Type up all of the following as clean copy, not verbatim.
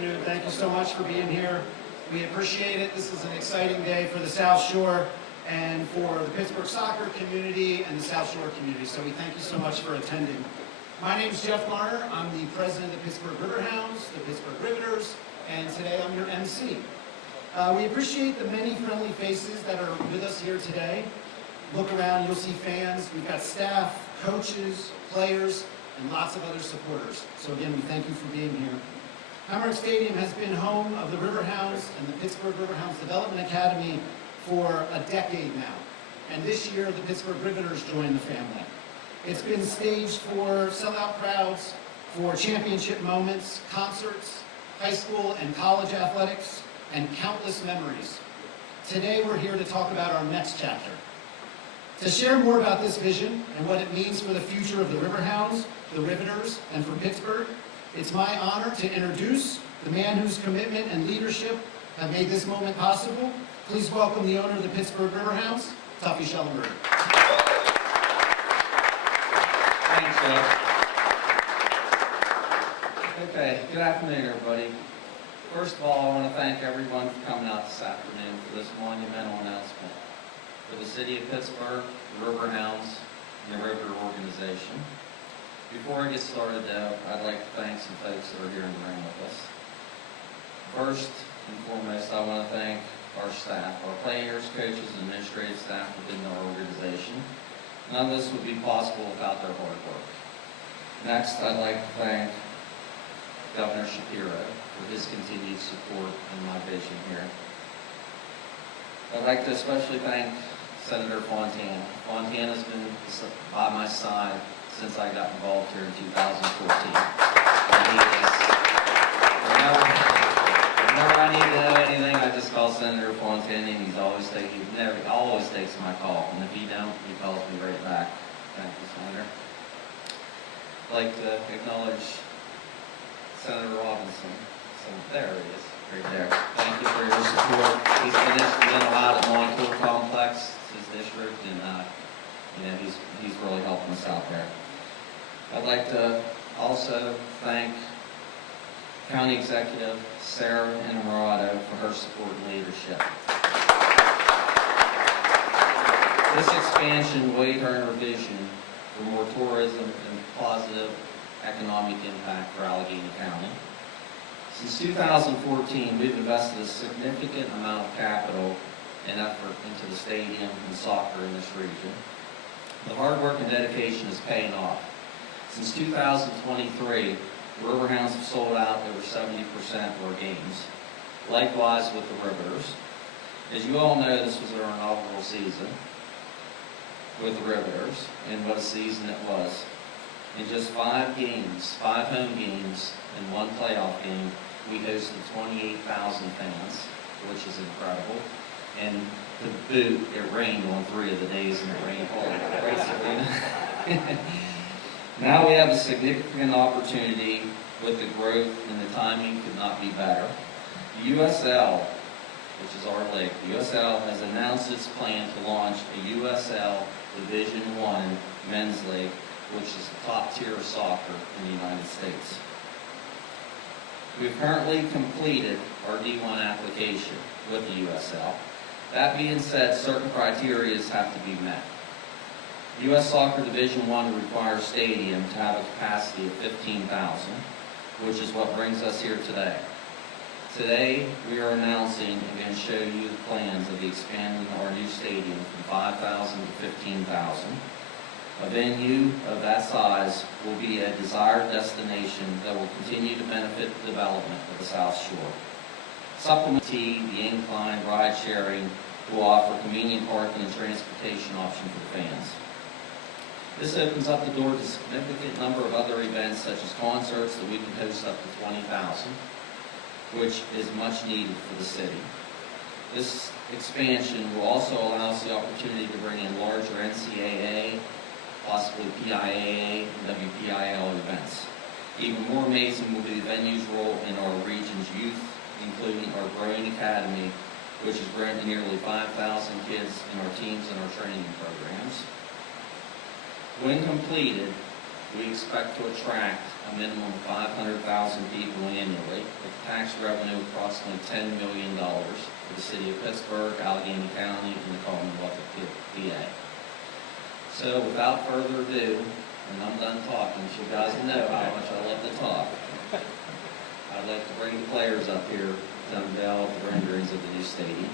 afternoon. Thank you so much for being here. We appreciate it. This is an exciting day for the South Shore and for the Pittsburgh soccer community and the South Shore community. So we thank you so much for attending. My name is Jeff Garner. I'm the president of the Pittsburgh Riverhounds, the Pittsburgh Riveters, and today I'm your MC. We appreciate the many friendly faces that are with us here today. Look around, you'll see fans. We've got staff, coaches, players, and lots of other supporters. So again, we thank you for being here. Commonwealth Stadium has been home of the Riverhounds and the Pittsburgh Riverhounds Development Academy for a decade now. And this year, the Pittsburgh Riveters joined the family. It's been staged for sellout crowds, for championship moments, concerts, high school and college athletics, and countless memories. Today, we're here to talk about our next chapter. To share more about this vision and what it means for the future of the Riverhounds, the Riveters, and for Pittsburgh, it's my honor to introduce the man whose commitment and leadership have made this moment possible. Please welcome the owner of the Pittsburgh Riverhounds, Tuffy Schellenberger. Thanks, Jeff. Okay, good afternoon, everybody. First of all, I want to thank everyone for coming out this afternoon for this monumental announcement for the City of Pittsburgh, the Riverhounds, and the Riveter organization. Before I get started, though, I'd like to thank some folks that are here in the room with us. First and foremost, I want to thank our staff, our players, coaches, and administrative staff within our organization. None of this would be possible without their hard work. Next, I'd like to thank Governor Shapiro for his continued support in my vision here. I'd like to especially thank Senator Fontana. Fontana's been by my side since I got involved here in 2014. Whenever I need to know anything, I just call Senator Fontana, and he always takes my call. And if he don't, he calls me right back. Thank you, Senator. I'd like to acknowledge Senator Robinson. So there he is, right there. Thank you for your support. He's been instrumental out at Montour Complex, it's his district, and he's really helping us out there. I'd like to also thank County Executive Sarah Innamorato for her support and leadership. This expansion will aid her in her vision for more tourism and positive economic impact for Allegheny County. Since 2014, we've invested a significant amount of capital and effort into the stadium and soccer in this region. The hard work and dedication is paying off. Since 2023, the Riverhounds have sold out over 70% of our games. Likewise with the Riveters. As you all know, this was our inaugural season with the Riveters, and what a season it was. In just 5 games, 5 home games, and 1 playoff game, we hosted 28,000 fans, which is incredible. And to boot, it rained on 3 of the days, and it rained all the Now we have a significant opportunity with the growth, and the timing could not be better. The USL, which is our league, the USL has announced its plan to launch a USL Division I men's league, which is the top tier of soccer in the United States. We've currently completed our D1 application with the USL. That being said, certain criteria have to be met. U.S. Soccer Division I requires stadium to have a capacity of 15,000, which is what brings us here today. Today, we are announcing and going to show you the plans of expanding our new stadium from 5,000 to 15,000. A venue of that size will be a desired destination that will continue to benefit the development of the South Shore. Supplement T, the incline, ride sharing will offer convenient parking and transportation option for the fans. This opens up the door to a significant number of other events such as concerts that we can host up to 20,000, which is much needed for the city. This expansion will also allow us the opportunity to bring in larger NCAA, possibly PIAA and WPIL events. Even more amazing will be the venue's role in our region's youth, including our growing academy, which has grown to nearly 5,000 kids in our teams and our training programs. When completed, we expect to attract a minimum of 500,000 people annually, with tax revenue approximately $10 million for the city of Pittsburgh, Allegheny County, and the Commonwealth of PA. So without further ado, and I'm done talking, so you guys know how much I love to talk, I'd like to bring the players up here to unveil the renderings of the new stadium.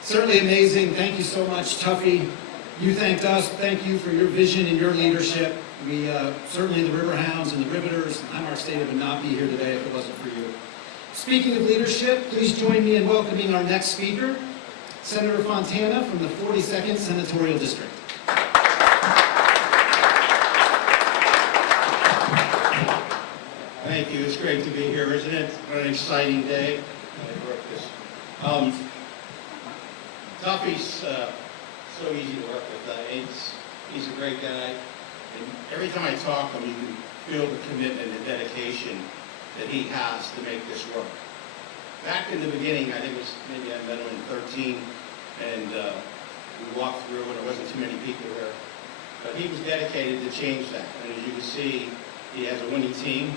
Certainly amazing. Thank you so much, Tuffy. You thanked us. Thank you for your vision and your leadership. We certainly, the Riverhounds and the Riveters, Highmark Stadium would not be here today if it wasn't for you. Speaking of leadership, please join me in welcoming our next speaker, Senator Fontana from the 42nd Senatorial District. Thank you. It's great to be here, isn't it? What an exciting day. I wrote this. Tuffy's so easy to work with. He's a great guy. And every time I talk to him, you can feel the commitment and dedication that he has to make this work. Back in the beginning, I think it was maybe I met him in 13, and we walked through and there wasn't too many people there. But he was dedicated to change that. And as you can see, he has a winning team,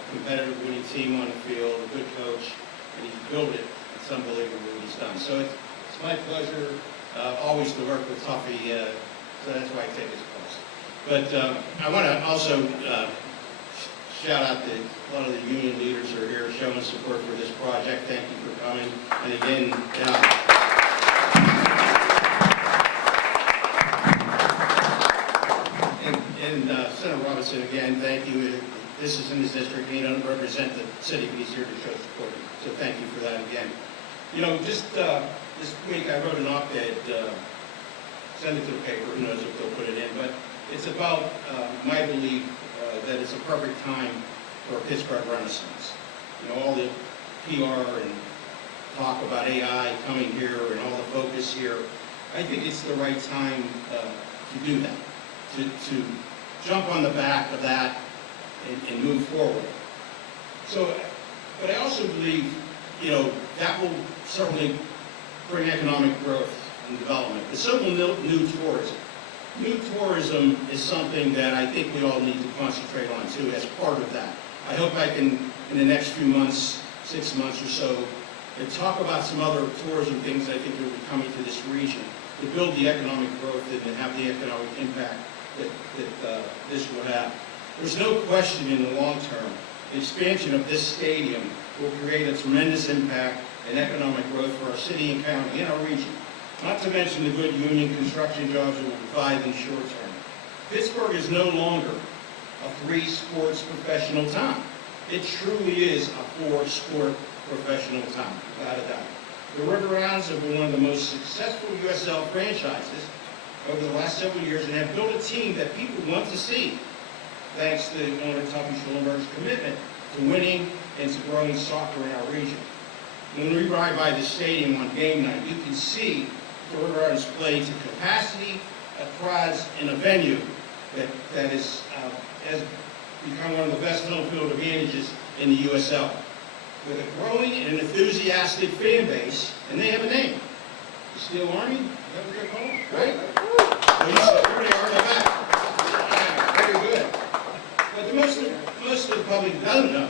a competitive winning team on the field, a good coach, and he's built it. It's unbelievable what he's done. So it's my pleasure always to work with Tuffy, so that's why I take his place. But I want to also shout out to a lot of the union leaders who are here showing support for this project. Thank you for coming. And again, Senator Robinson, again, thank you. This is in his district, and he doesn't represent the city, but he's here to show support. So thank you for that again. You know, just this week I wrote an op-ed, send it to the paper, who knows if they'll put it in, but it's about my belief that it's a perfect time for a Pittsburgh renaissance. You know, all the PR and talk about AI coming here and all the focus here, I think it's the right time to do that, to jump on the back of that and move forward. So, but I also believe, you know, that will certainly bring economic growth and development. But so will new tourism. New tourism is something that I think we all need to concentrate on too as part of that. I hope I can, in the next few months, 6 months or so, talk about some other tourism things I think that will be coming to this region to build the economic growth and to have the economic impact that this will have. There's no question in the long term, the expansion of this stadium will create a tremendous impact and economic growth for our city and county and our region. Not to mention the good union construction jobs it will provide in the short term. Pittsburgh is no longer a 3-sports professional town. It truly is a 4-sport professional town, without a doubt. The Riverhounds have been one of the most successful USL franchises over the last several years and have built a team that people want to see, thanks to owner Tuffy Schulenberg's commitment to winning and to growing soccer in our region. When we ride by the stadium on game night, you can see the Riverhounds play to capacity, crowds, in a venue that has become one of the best home field advantages in the USL. With a growing and enthusiastic fan base, and they have a name, the Steel Army. Is that what they're called? Right? Well, here they are in the back. Yeah, very good. But most of the public doesn't know,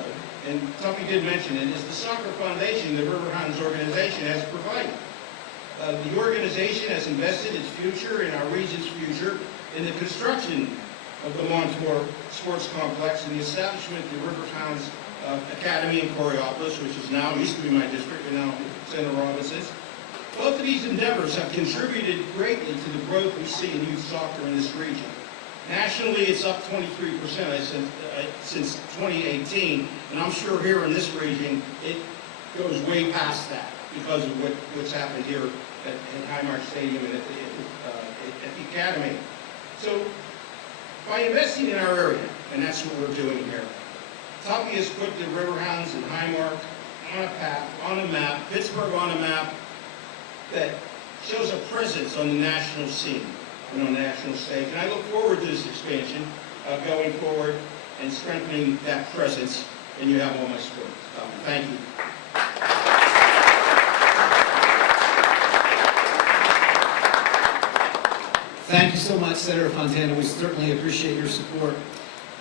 and Tuffy did mention it, is the soccer foundation the Riverhounds organization has provided. The organization has invested its future and our region's future in the construction of the Montour Sports Complex and the establishment of the Riverhounds Academy in Coriopolis, which is now, used to be my district, and now Senator Robinson's. Both of these endeavors have contributed greatly to the growth we see in youth soccer in this region. Nationally, it's up 23% since 2018, and I'm sure here in this region, it goes way past that because of what's happened here at Highmark Stadium and at the Academy. So, by investing in our area, and that's what we're doing here. Tuffy has put the Riverhounds and Highmark on a map, Pittsburgh on a map that shows a presence on the national scene and on the national stage. And I look forward to this expansion going forward and strengthening that presence, and you have all my support. Thank you. Thank you so much, Senator Fontana. We certainly appreciate your support.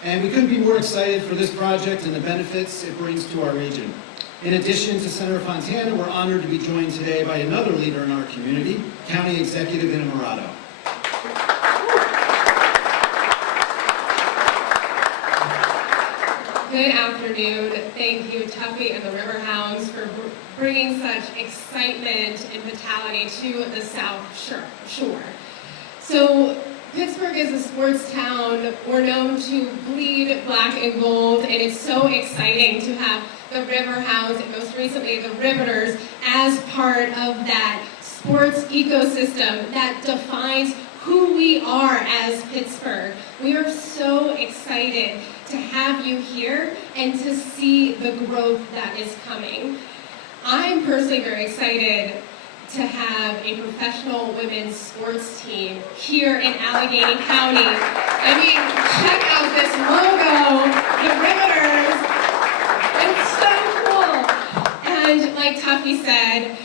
And we couldn't be more excited for this project and the benefits it brings to our region. In addition to Senator Fontana, we're honored to be joined today by another leader in our community, County Executive Innamorato. Good afternoon. Thank you, Tuffy and the Riverhounds, for bringing such excitement and vitality to the South Shore. So, Pittsburgh is a sports town. We're known to bleed black and gold, and it's so exciting to have the Riverhounds and most recently the Riveters as part of that sports ecosystem that defines who we are as Pittsburgh. We are so excited to have you here and to see the growth that is coming. I'm personally very excited to have a professional women's sports team here in Allegheny County. I mean, check out this logo, the Riveters. It's so cool. And like Tuffy said,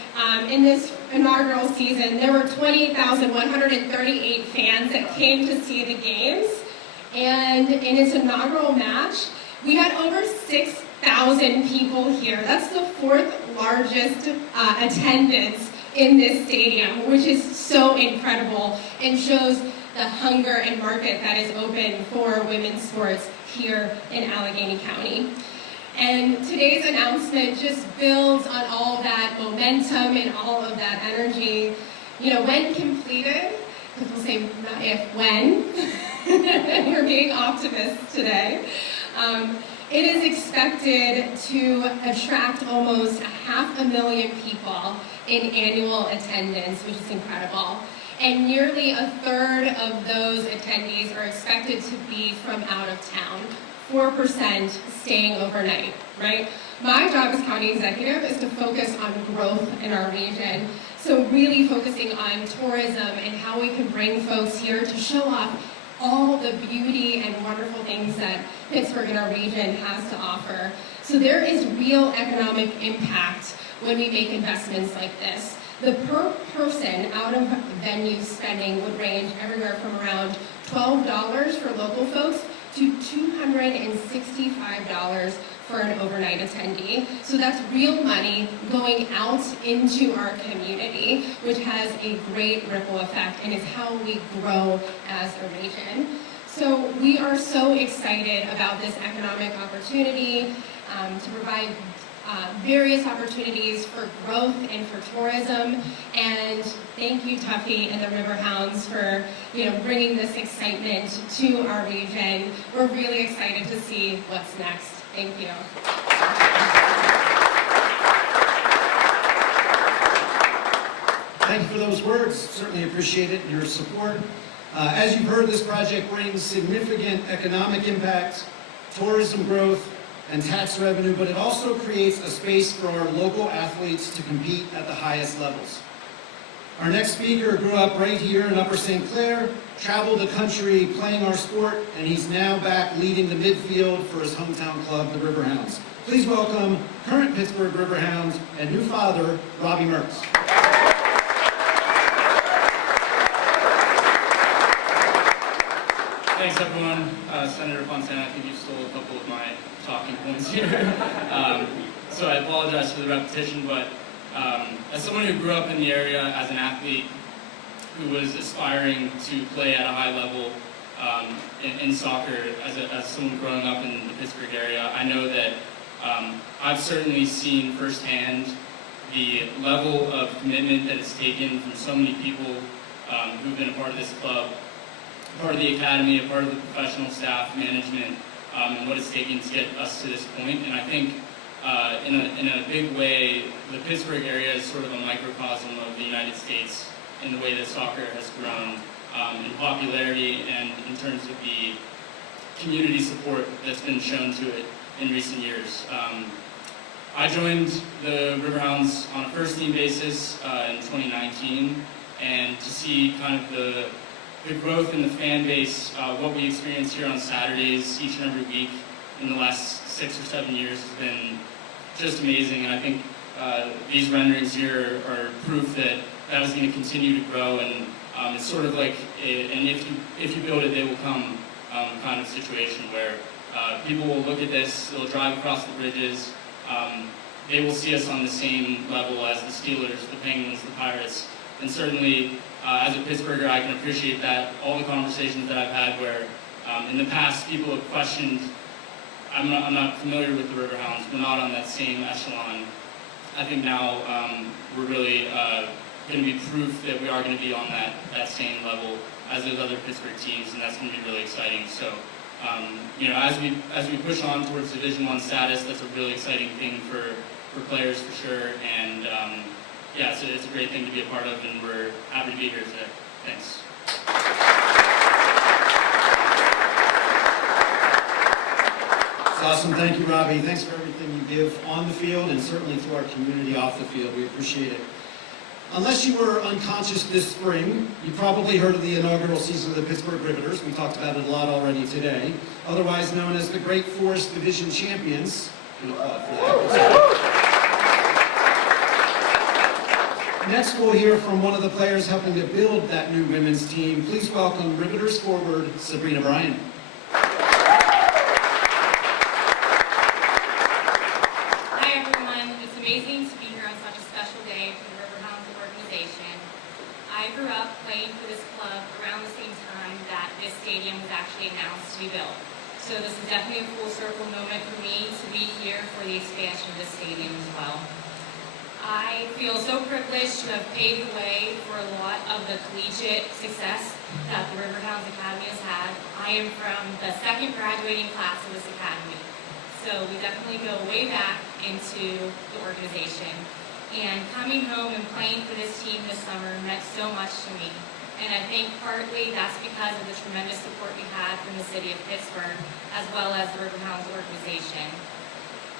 in this inaugural season, there were 28,138 fans that came to see the games. And in its inaugural match, we had over 6,000 people here. That's the fourth largest attendance in this stadium, which is so incredible and shows the hunger and market that is open for women's sports here in Allegheny County. And today's announcement just builds on all that momentum and all of that energy. You know, when completed, because we'll say not if, when, we're being optimists today, it is expected to attract almost 500,000 people in annual attendance, which is incredible. And nearly a third of those attendees are expected to be from out of town, 4% staying overnight, right? My job as county executive is to focus on growth in our region. So really focusing on tourism and how we can bring folks here to show off all the beauty and wonderful things that Pittsburgh and our region has to offer. So there is real economic impact when we make investments like this. The per person out of venue spending would range everywhere from around $12 for local folks to $265 for an overnight attendee. So that's real money going out into our community, which has a great ripple effect and is how we grow as a region. So we are so excited about this economic opportunity to provide various opportunities for growth and for tourism. And thank you, Tuffy and the Riverhounds, for bringing this excitement to our region. We're really excited to see what's next. Thank you. Thank you for those words. Certainly appreciate it and your support. As you've heard, this project brings significant economic impact, tourism growth, and tax revenue, but it also creates a space for our local athletes to compete at the highest levels. Our next speaker grew up right here in Upper St. Clair, traveled the country playing our sport, and he's now back leading the midfield for his hometown club, the Riverhounds. Please welcome current Pittsburgh Riverhound and new father, Robbie Mertz. Thanks, everyone. Senator Fontana, I think you stole a couple of my talking points here. So I apologize for the repetition, but as someone who grew up in the area as an athlete who was aspiring to play at a high level in soccer, as someone growing up in the Pittsburgh area, I know that I've certainly seen firsthand the level of commitment that is taken from so many people who've been a part of this club, part of the academy, a part of the professional staff, management, and what it's taken to get us to this point. And I think in a big way, the Pittsburgh area is sort of a microcosm of the United States in the way that soccer has grown in popularity and in terms of the community support that's been shown to it in recent years. I joined the Riverhounds on a first-team basis in 2019, and to see kind of the growth in the fan base, what we experience here on Saturdays each and every week in the last 6 or 7 years has been just amazing. And I think these renderings here are proof that that is going to continue to grow. And it's sort of like an if you build it, they will come kind of situation where people will look at this, they'll drive across the bridges, they will see us on the same level as the Steelers, the Penguins, the Pirates. And certainly, as a Pittsburgher, I can appreciate that. All the conversations that I've had where in the past people have questioned, I'm not familiar with the Riverhounds, we're not on that same echelon. I think now we're really going to be proof that we are going to be on that same level as those other Pittsburgh teams, and that's going to be really exciting. So, as we push on towards Division I status, that's a really exciting thing for players for sure. And yeah, so it's a great thing to be a part of, and we're happy to be here today. Thanks. It's awesome. Thank you, Robbie. Thanks for everything you give on the field and certainly to our community off the field. We appreciate it. Unless you were unconscious this spring, you probably heard of the inaugural season of the Pittsburgh Riveters. We talked about it a lot already today. Otherwise known as the Great Forest Division Champions. Next, we'll hear from one of the players helping to build that new women's team. Please welcome Riveters forward, Sabrina Bryan. Hi everyone, it's amazing to be here on such a special day for the Riverhounds organization. I grew up playing for this club around the same time that this stadium was actually announced to be built. So this is definitely a full circle moment for me to be here for the expansion of this stadium as well. I feel so privileged to have paved the way for a lot of the collegiate success that the Riverhounds Academy has had. I am from the second graduating class of this academy. So we definitely go way back into the organization. And coming home and playing for this team this summer meant so much to me. And I think partly that's because of the tremendous support we had from the city of Pittsburgh, as well as the Riverhounds organization.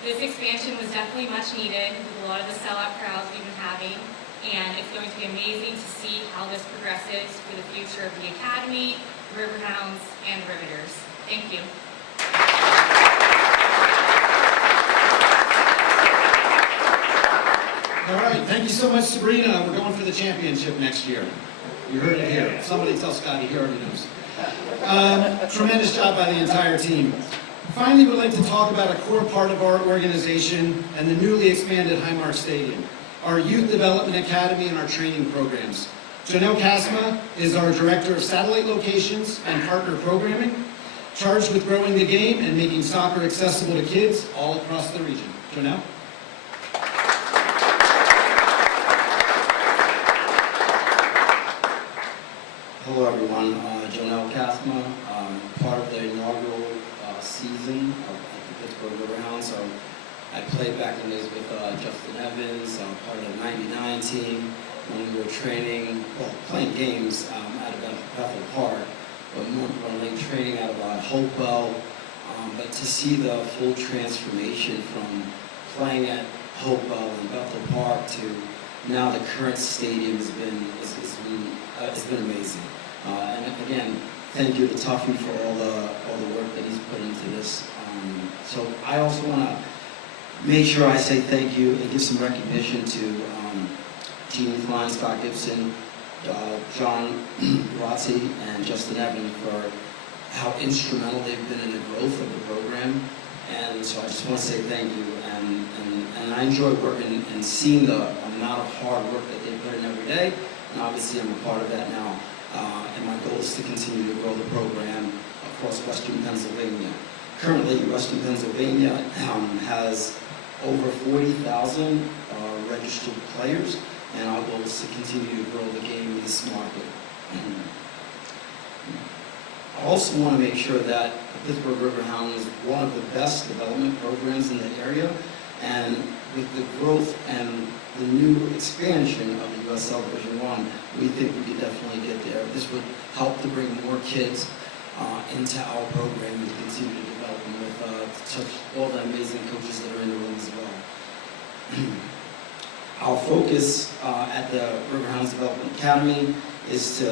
This expansion was definitely much needed with a lot of the sellout crowds we've been having, and it's going to be amazing to see how this progresses for the future of the Academy, the Riverhounds, and the Riveters. Thank you. All right, thank you so much, Sabrina. We're going for the championship next year. You heard it here. Somebody tell Scotty, he already knows. Tremendous job by the entire team. Finally, we'd like to talk about a core part of our organization and the newly expanded Highmark Stadium, our Youth Development Academy and our training programs. Jonelle Kasma is our Director of Satellite Locations and Partner Programming, charged with growing the game and making soccer accessible to kids all across the region. Jonelle? Hello everyone, Jonelle Kasma, part of the inaugural season of the Pittsburgh Riverhounds. So I played back in days with Justin Evans, part of the '99 team when we were training, well, playing games out of Bethel Park, but more importantly training out of Hopewell. But to see the full transformation from playing at Hopewell and Bethel Park to now the current stadium has been it's been amazing. And again, thank you to Tuffy for all the work that he's put into this. So I also want to make sure I say thank you and give some recognition to Jeannie Klein, Scott Gibson, John Razzi, and Justin Evans for how instrumental they've been in the growth of the program. And so I just want to say thank you. And I enjoy working and seeing the amount of hard work that they put in every day. And obviously I'm a part of that now. And my goal is to continue to grow the program across Western Pennsylvania. Currently, Western Pennsylvania has over 40,000 registered players, and our goal is to continue to grow the game in this market. I also want to make sure that the Pittsburgh Riverhounds is one of the best development programs in the area, and with the growth and the new expansion of the USL Division I, we think we could definitely get there. This would help to bring more kids into our program and continue to develop them with all the amazing coaches that are in the room as well. Our focus at the Riverhounds Development Academy is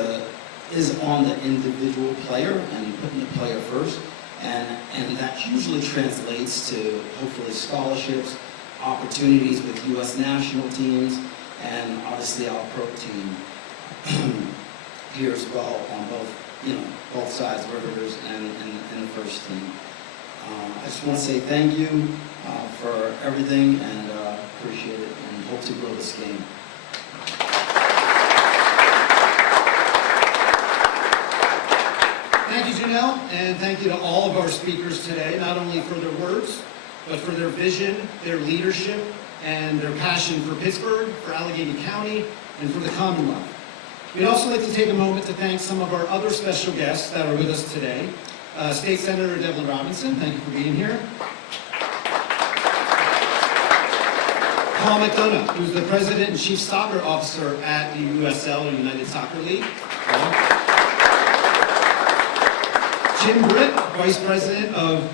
on the individual player and putting the player first, and that usually translates to hopefully scholarships, opportunities with U.S. national teams, and obviously our pro team here as well on both sides, Rivers and the first team. I just want to say thank you for everything, and appreciate it, and hope to grow this game. Thank you, Janelle, and thank you to all of our speakers today, not only for their words, but for their vision, their leadership, and their passion for Pittsburgh, for Allegheny County, and for the Commonwealth. We'd also like to take a moment to thank some of our other special guests that are with us today. State Senator Devlin Robinson, thank you for being here. Paul McDonough, who's the President and Chief Soccer Officer at the USL, or United Soccer League. Jim Britt, Vice President of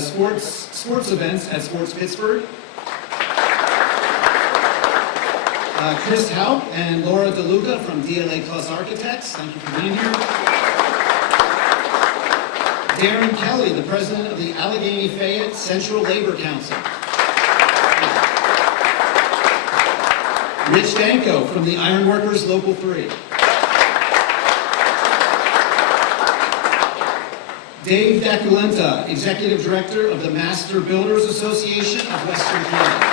sports events at Sports Pittsburgh. Chris Haupt and Laura DeLuca from DLA Plus Architects, thank you for being here. Darren Kelly, the President of the Allegheny Fayette Central Labor Council. Rich Danko from the Ironworkers Local 3. Dave Daculenta, Executive Director of the Master Builders Association of Western PA.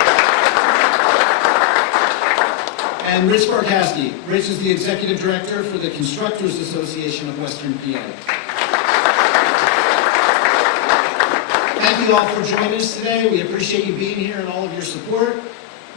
And Rich Barkowski. Rich is the Executive Director for the Constructors Association of Western PA. Thank you all for joining us today. We appreciate you being here and all of your support.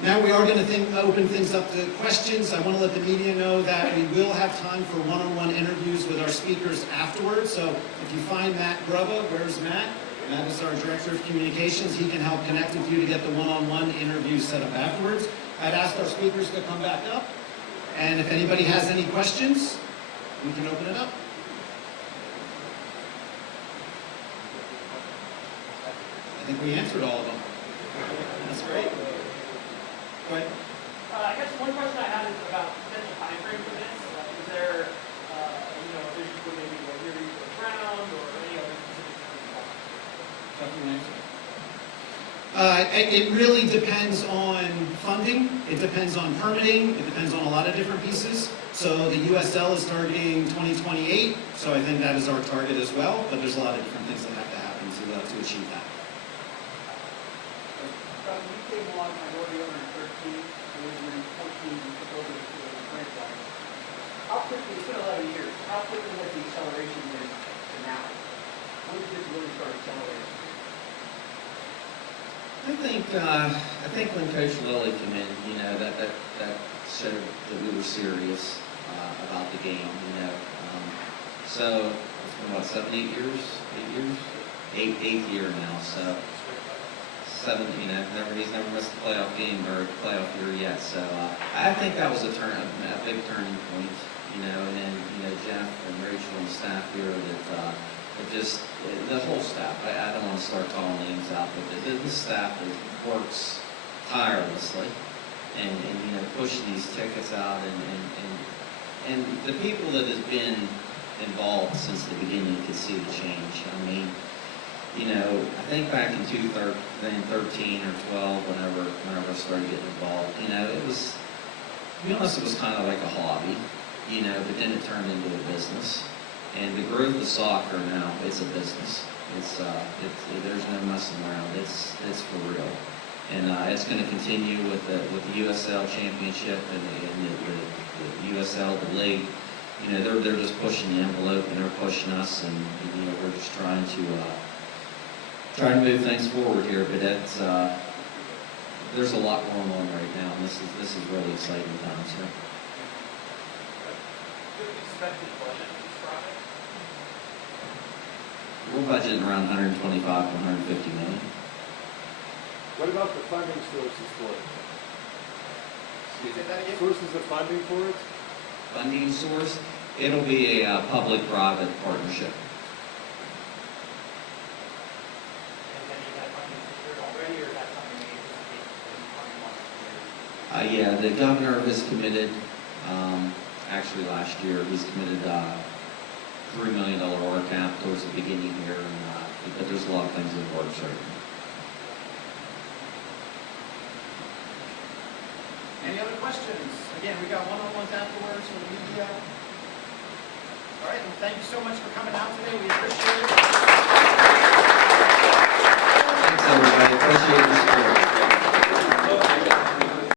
Now we are going to open things up to questions. I want to let the media know that we will have time for one-on-one interviews with our speakers afterwards. So if you find Matt Grubba, where's Matt? Matt is our Director of Communications. He can help connect with you to get the one-on-one interview set up afterwards. I'd ask our speakers to come back up. And if anybody has any questions, we can open it up. I think we answered all of them. That's great. Go ahead. I guess one question I had is about potential time frame for this. Is there, vision for maybe a year round or any other specific It really depends on funding. It depends on permitting. It depends on a lot of different pieces. So the USL is targeting 2028. So I think that is our target as well. But there's a lot of different things that have to happen to achieve that. You came along minority owner in 13, and then in 14 you took over the franchise. How quickly, it's been 11 years, how quickly has the acceleration been to now? When did this really start accelerating? I think when Coach Lilly came in, that showed that we were serious about the game, So it's been what, 7, 8 years? 8 years? Eighth year now, so 7, he's never missed a playoff game or playoff year yet. So I think that was a big turning point, and then Jeff and Rachel and staff here the whole staff. I don't want to start calling names out, but the staff works tirelessly and pushing these tickets out and the people that have been involved since the beginning could see the change. I mean, I think back in 2013 or 12, whenever I started getting involved, it was, to be honest, it was kind of like a hobby, but then it turned into a business. And the growth of soccer now, it's a business. There's no messing around. It's for real. And it's going to continue with the USL Championship and the USL, the league. They're just pushing the envelope and they're pushing us, and we're just trying to move things forward here. But there's a lot going on right now, and this is really exciting times here. Expected budget for this project? We're budgeting around 125 to 150 million. What about the funding sources for it? Say that again? Sources of funding for it? Funding source, it'll be a public-private partnership. Yeah, the governor has committed, actually last year, he's committed $3 million order cap towards the beginning here, but there's a lot of things in the works right now. Any other questions? Again, we got one-on-ones afterwards for the media. All right, well, thank you so much for coming out today. We appreciate it. Thanks, everybody. Appreciate your support.